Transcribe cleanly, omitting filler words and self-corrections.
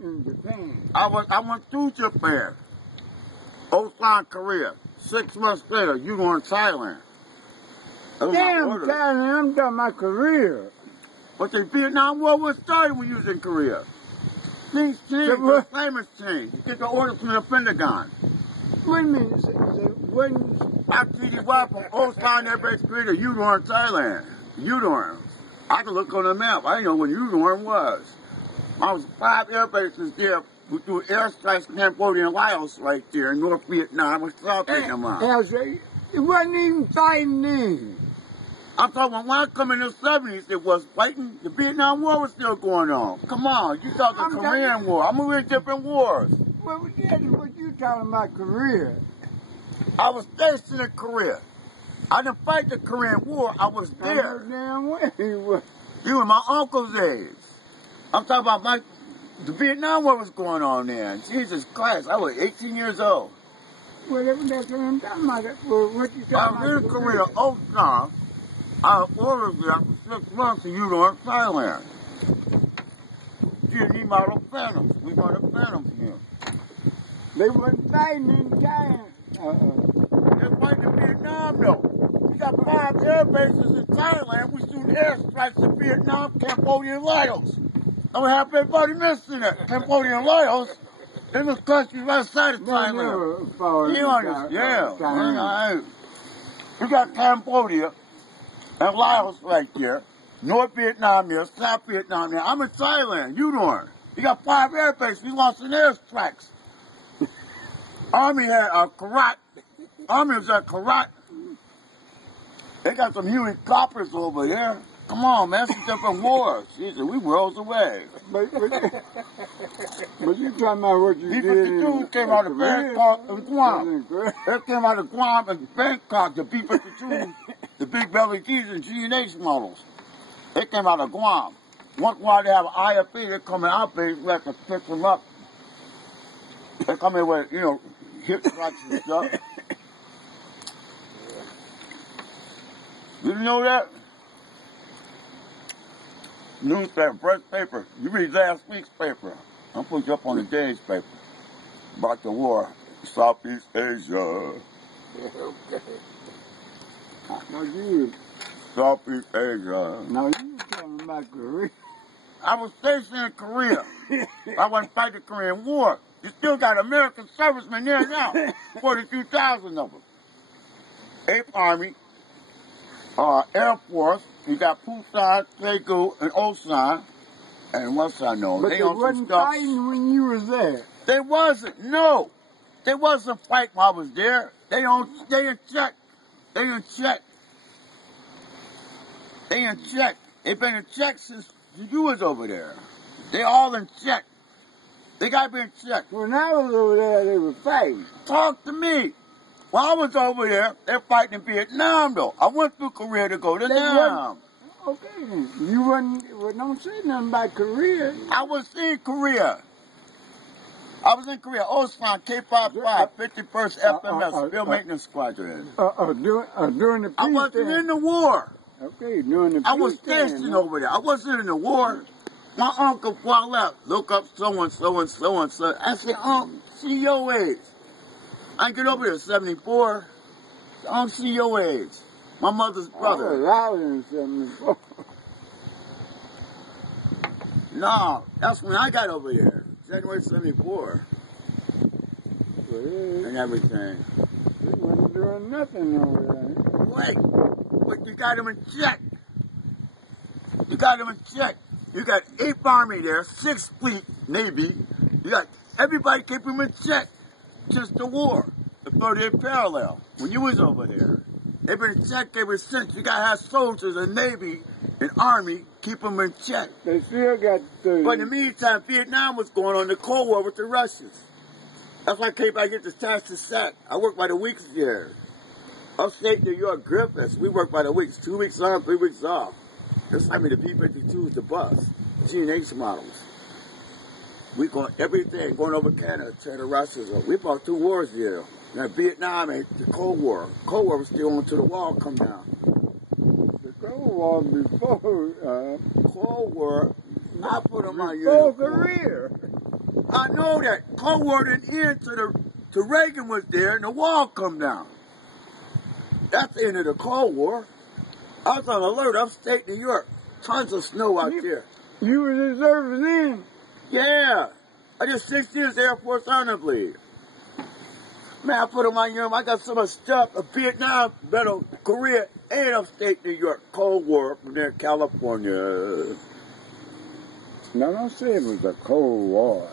in Japan. I went through Japan. Ulsan, Korea. 6 months later, you going to Thailand. Damn, Thailand, I'm talking about Korea. But the Vietnam War was started when you was in Korea. Things changed, the climate changed. You get the orders from the Pentagon. Wait a minute, when... After you from Ulsan Air Base Korea, Udorn, Thailand. Udorn. I can look on the map. I didn't know when Udorn was. I was 5 air bases there. We threw airstrikes in Cambodia and Laos right there in North Vietnam and South Vietnam. It wasn't even fighting then. I'm talking when I come in the 70s, it was fighting. The Vietnam War was still going on. Come on, you talking Korean War. I'm in different wars. What you talking about Korea? I was stationed in Korea. I didn't fight the Korean War. I was there. Damn way. You were my uncle's age. I'm talking about the Vietnam War was going on then. Jesus Christ, I was 18 years old. Well, that's what I'm talking about. What you talking about? I was in Korea, Ulsan. I ordered there for 6 months and you were in Thailand. GE model Phantoms. We got a Phantoms here. They wasn't fighting in China. They're fighting in Vietnam though. We got 5 air bases in Thailand. We shoot airstrikes in Vietnam, Cambodia, and Laos. I'm half everybody missing it. Cambodia and Laos. In the country right outside of Thailand. You understand? Yeah. We got Cambodia and Laos right there. North Vietnam there, South Vietnam there. I'm in Thailand, Udorn. You got 5 air bases. We launched an airstrikes. Army had Karat. Army was at Karat. They got some Huey coppers over there. Come on, man, some different wars. Jesus, we worlds away. But you talking about what you did B-52 came out of Bangkok and Guam. That came out of Guam and Bangkok, the B-52, the big belly Gs and G&H models. They came out of Guam. Once while they have an IFE, they come in our base, we have to pick them up. They come in with, hip shots and stuff. Did you know that? Newspaper, fresh paper. You read last week's paper. I'll put you up on the day's paper about the war in Southeast Asia. Okay. Now you. Southeast Asia. Now you talking about Korea. I was stationed in Korea. I wasn't fighting the Korean War. You still got American servicemen there now. 42,000 of them. 8th Army, Air Force. You got Busan, Daegu, and Ulsan, and what's I know? But they wasn't fighting when you was there. They wasn't. No, they wasn't fighting while I was there. They in check. They in check. They in check. They've been in check since you was over there. They all in check. They got to be in check. When I was over there, they were fighting. Talk to me. While I was over there, they're fighting in Vietnam, though. I went through Korea to go to Vietnam. Okay, then. You don't say nothing about Korea. I was in Korea. I was in Korea. Ulsan, K-55, 51st FMS, Field Maintenance Squadron. During the peace I wasn't in the war. Okay, during the peace I was stationed over there. I wasn't in the war. My uncle fall out. Look up so-and-so and so-and-so. I said, see your age. I get over here, 74. I don't see your age. My mother's brother. I was in 74. No, that's when I got over here. January 74. And everything. They wasn't doing nothing over there. Wait, but you got them in check. You got them in check. You got 8th Army there, 6th Fleet Navy. You got everybody keep them in check. Just the war, the 38th parallel, when you was over there. They've been in check ever since. You gotta have soldiers and Navy and Army keep them in check. They still got 30. But in the meantime, Vietnam was going on the Cold War with the Russians. That's why I came back to get this task to sack. I work by the weeks there. Upstate New York, Griffiths, we work by the weeks. 2 weeks on, 3 weeks off. This I mean the B-52 is the bus. G&H models. We got everything going over Canada to the Russians. We fought 2 wars here. Now Vietnam and the Cold War. Cold War was still on to the wall come down. The Cold War before Cold War, I put them on you. Before Korea. I know that. Cold War didn't end till Reagan was there and the wall come down. That's the end of the Cold War. I was on alert upstate New York. Tons of snow out there. You were reserving then? Yeah. I did 6 years Air Force honor bleed. Man, I put on my uniform. I got so much stuff of Vietnam, Battle, Korea, and upstate New York. Cold War from there, California. No, don't say it was a Cold War.